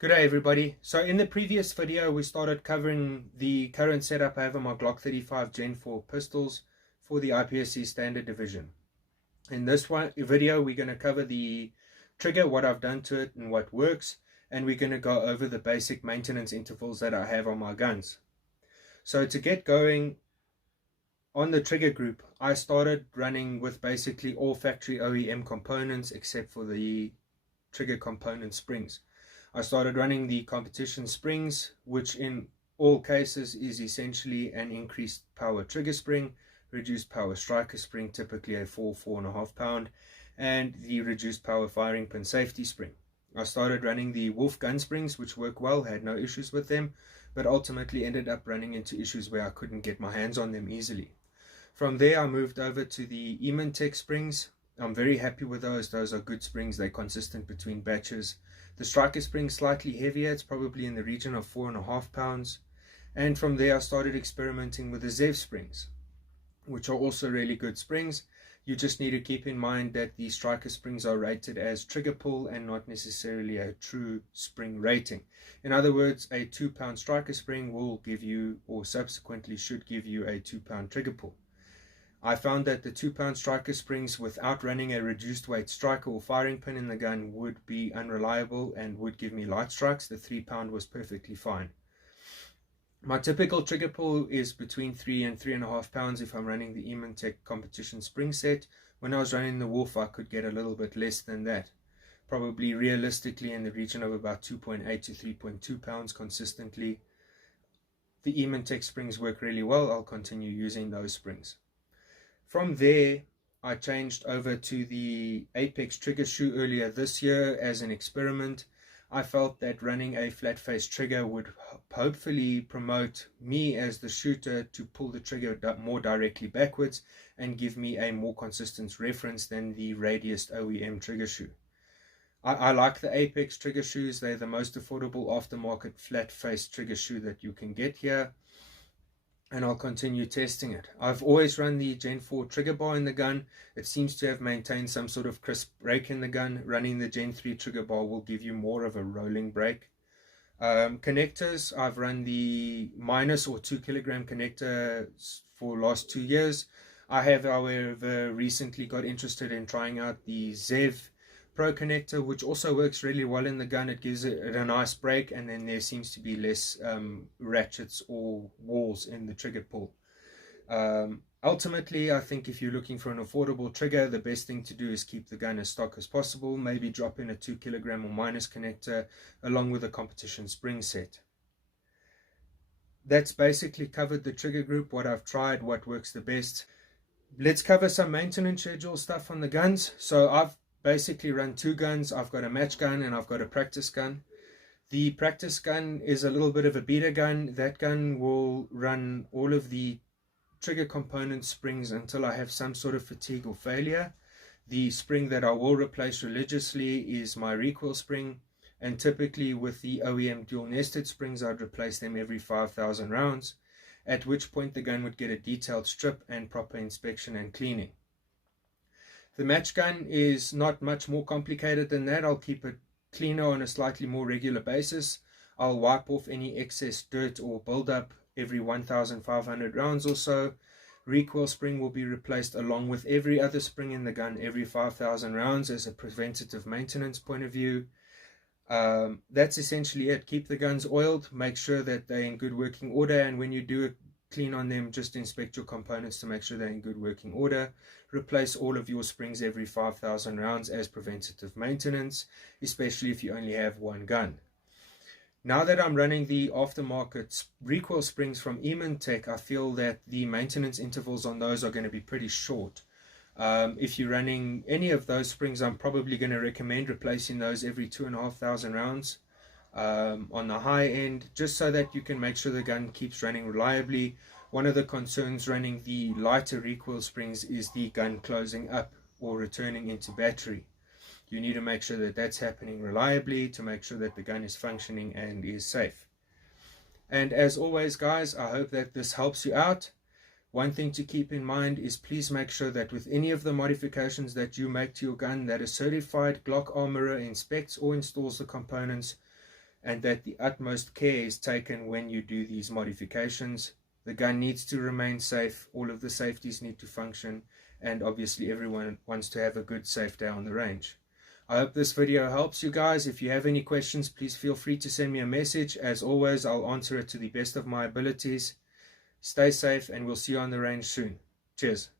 Good day everybody. So in the previous video we started covering the current setup I have on my Glock 35 Gen 4 pistols for the IPSC Standard Division. In this video we're going to cover the trigger, what I've done to it and what works, and we're going to go over the basic maintenance intervals that I have on my guns. So to get going on the trigger group, I started running with basically all factory OEM components except for the trigger component springs. I started running the competition springs, which in all cases is essentially an increased power trigger spring, reduced power striker spring, typically a 4.5 pound, and the reduced power firing pin safety spring. I started running the Wolf gun springs, which work well, had no issues with them, but ultimately ended up running into issues where I couldn't get my hands on them easily. From there I moved over to the Tech springs. I'm very happy with those. Those are good springs. They're consistent between batches. The striker spring slightly heavier. It's probably in the region of 4.5 pounds. And from there I started experimenting with the Zev springs, which are also really good springs. You just need to keep in mind that the striker springs are rated as trigger pull and not necessarily a true spring rating. In other words, a 2-pound striker spring will give you, or subsequently should give you, a 2-pound trigger pull. I found that the 2-pound striker springs without running a reduced weight striker or firing pin in the gun would be unreliable and would give me light strikes. The 3-pound was perfectly fine. My typical trigger pull is between 3 and 3.5 pounds if I'm running the Tech competition spring set. When I was running the Wolf, I could get a little bit less than that. Probably realistically in the region of about 2.8 to 3.2 pounds consistently. The Tech springs work really well. I'll continue using those springs. From there, I changed over to the Apex trigger shoe earlier this year as an experiment. I felt that running a flat face trigger would hopefully promote me as the shooter to pull the trigger more directly backwards and give me a more consistent reference than the Radius OEM trigger shoe. I like the Apex trigger shoes. They're the most affordable aftermarket flat face trigger shoe that you can get here, and I'll continue testing it. I've always run the Gen 4 trigger bar in the gun. It seems to have maintained some sort of crisp break in the gun. Running the Gen 3 trigger bar will give you more of a rolling break. Connectors, I've run the minus or 2 kilogram connector for the last 2 years. I have, however, recently got interested in trying out the Zev Pro connector, which also works really well in the gun. It gives it a nice break, and then there seems to be less ratchets or walls in the trigger pull. Ultimately, I think if you're looking for an affordable trigger, the best thing to do is keep the gun as stock as possible. Maybe drop in a 2 kilogram or minus connector along with a competition spring set. That's basically covered the trigger group, what I've tried, what works the best. Let's cover some maintenance schedule stuff on the guns. So I've basically run 2 guns. I've got a match gun and I've got a practice gun. The practice gun is a little bit of a beater gun. That gun will run all of the trigger component springs until I have some sort of fatigue or failure. The spring that I will replace religiously is my recoil spring, and typically with the OEM dual nested springs I'd replace them every 5,000 rounds, at which point the gun would get a detailed strip and proper inspection and cleaning. The match gun is not much more complicated than that. I'll keep it cleaner on a slightly more regular basis. I'll wipe off any excess dirt or buildup every 1,500 rounds or so. Recoil spring will be replaced along with every other spring in the gun every 5,000 rounds as a preventative maintenance point of view. That's essentially it. Keep the guns oiled, make sure that they're in good working order, and when you do a clean on them, just inspect your components to make sure they're in good working order. Replace all of your springs every 5,000 rounds as preventative maintenance, especially if you only have one gun. Now that I'm running the aftermarket recoil springs from Tech, I feel that the maintenance intervals on those are going to be pretty short. If you're running any of those springs, I'm probably going to recommend replacing those every 2,500 rounds. On the high end, just so that you can make sure the gun keeps running reliably. One of the concerns running the lighter recoil springs is the gun closing up or returning into battery. You need to make sure that that's happening reliably to make sure that the gun is functioning and is safe. And as always, guys, I hope that this helps you out. One thing to keep in mind is please make sure that with any of the modifications that you make to your gun, that a certified Glock armorer inspects or installs the components. and that the utmost care is taken when you do these modifications. The gun needs to remain safe, all of the safeties need to function, and obviously everyone wants to have a good safe day on the range. I hope this video helps you guys. If you have any questions, please feel free to send me a message. As always, I'll answer it to the best of my abilities. Stay safe, and we'll see you on the range soon. Cheers.